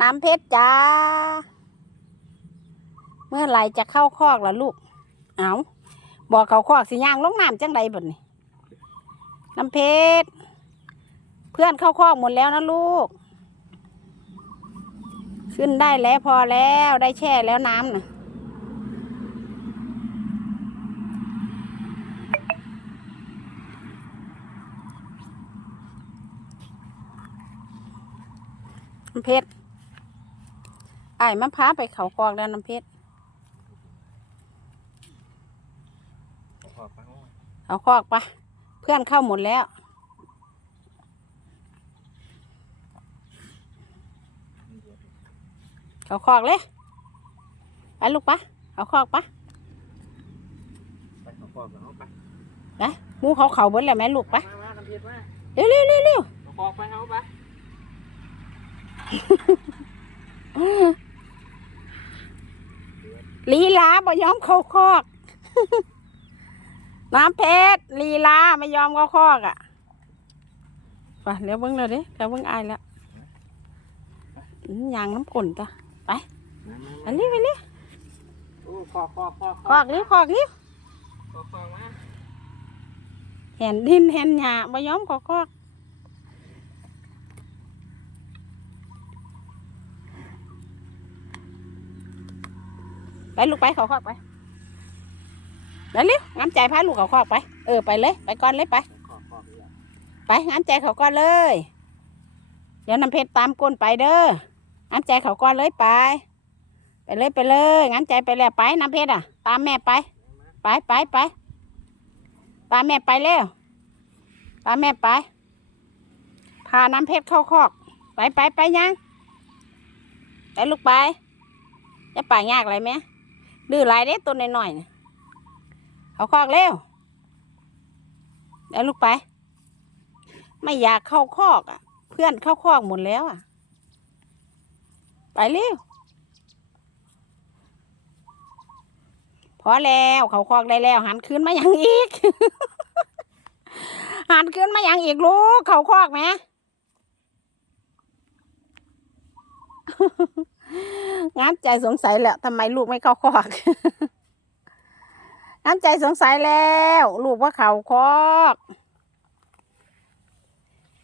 น้ำเพชรจ้า เมื่อไรจะเข้าคอกล่ะลูก เอาบอกเขาคอกสิย่างลงน้ำจังใดบ่นี่น้ำเพชร เพื่อนเข้าคอกหมดแล้วนะลูก ขึ้นได้แล้วพอแล้วได้แช่แล้วน้ำน่ะน้ำเพชร ไอ้ายมันพาไปเขาคอกแล้วน้ำเพชรขอบไปโอ้ยเขาคอกปะเพื่อนเข้าหมดแล้ว เขาคอกเลยไปลูกปะเขาคอกปะไปขอขอบกันเอาไปหมูเขาเขาเบิ้แล้วแม่ลูกปะมามากันเพียรมาเร็วเร็วเร็วเร็วขอขอบไปเอาไป ลีลาบ่ยอมเข้าคอก น้ำเพชรลีลาไม่ยอมเข้าคอกอะไปเดี๋ยวเบิ้งเลยดิเดี๋ยวเบิ้งอายแล้วอืมยางน้ำกลนจ้ะมามาไปรีบไปรีบโอ้ขอขอบขอบคอกรีบคอกรีบขอขอบมาแหนดินแหนหญ้าบ่ยอมเข้าคอก ไปลูกไปเขาคอกไปไปเร็วงามใจพาลูกเขาคอกไป เออไปเลย ไปก่อนเลยไปขอขอบอีกแล้วไปงามใจเขาก่อนเลย เดี๋ยวน้ำเพชรตามก้นไปเด้องามใจเขาก่อนเลยไป ไปเลยไปเลยงามใจไปแล้วไปน้ำเพชรอะ ตามแม่ไป ไปไปไปตามแม่ไปเร็วตามแม่ไป พาน้ำเพชรเข้าคอก ไปไปไปยังไปลูกไปจะป่ายากอะไรไหม ดื้อไรเด้ตัวน้อยๆเขาคอกเร็วเดี๋ยวลูกไป ไม่อยากเข้าคอกอะ เพื่อนเข้าคอกหมดแล้วอะ ไปเร็วพอแล้วเขาคอกได้แล้ว หันคืนมาอย่างอีก หันคืนมาอย่างอีกลูกเขาคอกไหม งานใจสงสัยแล้วทำไมลูกไม่เข้าคอกงานใจสงสัยแล้ว ลูกว่าเขาคอก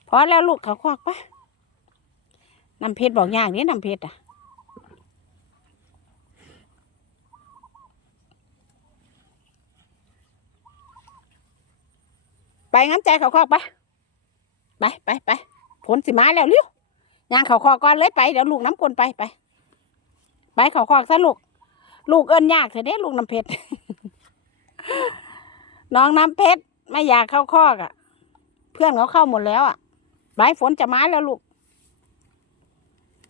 พอแล้วลูกเขาควักปะน้ำเพชรบอกอย่ากนี่น้ำเพชรอะไปงั้นใจเขาควักปะไปไปไปผลสิมาแล้วเร็วยางเขาคอกก่อนเลยไปเดี๋ยวลูกน้ำกลนไปไป ไปเขาคอกซะลูก ลูกเอินยากเถอะเด้ลูกน้ำเพชร น้องน้ำเพชรไม่อยากเข้าคอกอะ เพื่อนเขาเข้าหมดแล้วอะไปฝนจะมาแล้วลูก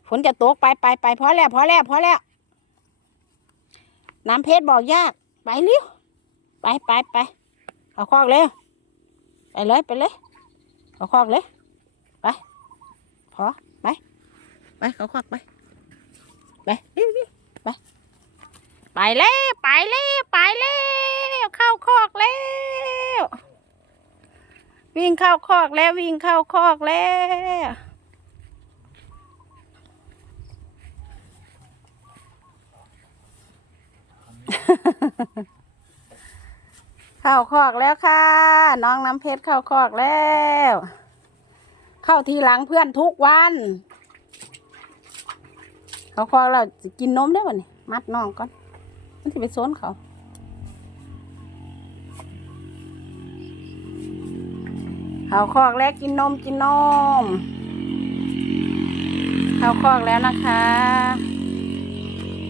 ฝนจะตกไปไปไปพอแล้วพอแล้วพอแล้ว น้ำเพชรบอกยาก ไปเร็วไปไปไปเอาคอกเร็วไปเลยไปเลยเอาคอกเลย ไป พอ ไป ไปเขาคอกไปเร็วเร็วไป ไป แล้วไปแล้วไปแล้วเข้าคอกแล้ว วิ่งเข้าคอกแล้ววิ่งเข้าคอกแล้วเข้าคอกแล้วค่ะ น้องน้ำเพชรเข้าคอกแล้ว เข้าทีหลังเพื่อนทุกวันเขาคอกเรากินนมได้ป่ะนี่มัดน้องก่อน มันจะไปโซนเขาเขาคอกแล้วกินนมกินนมเขาคอกแล้วนะคะ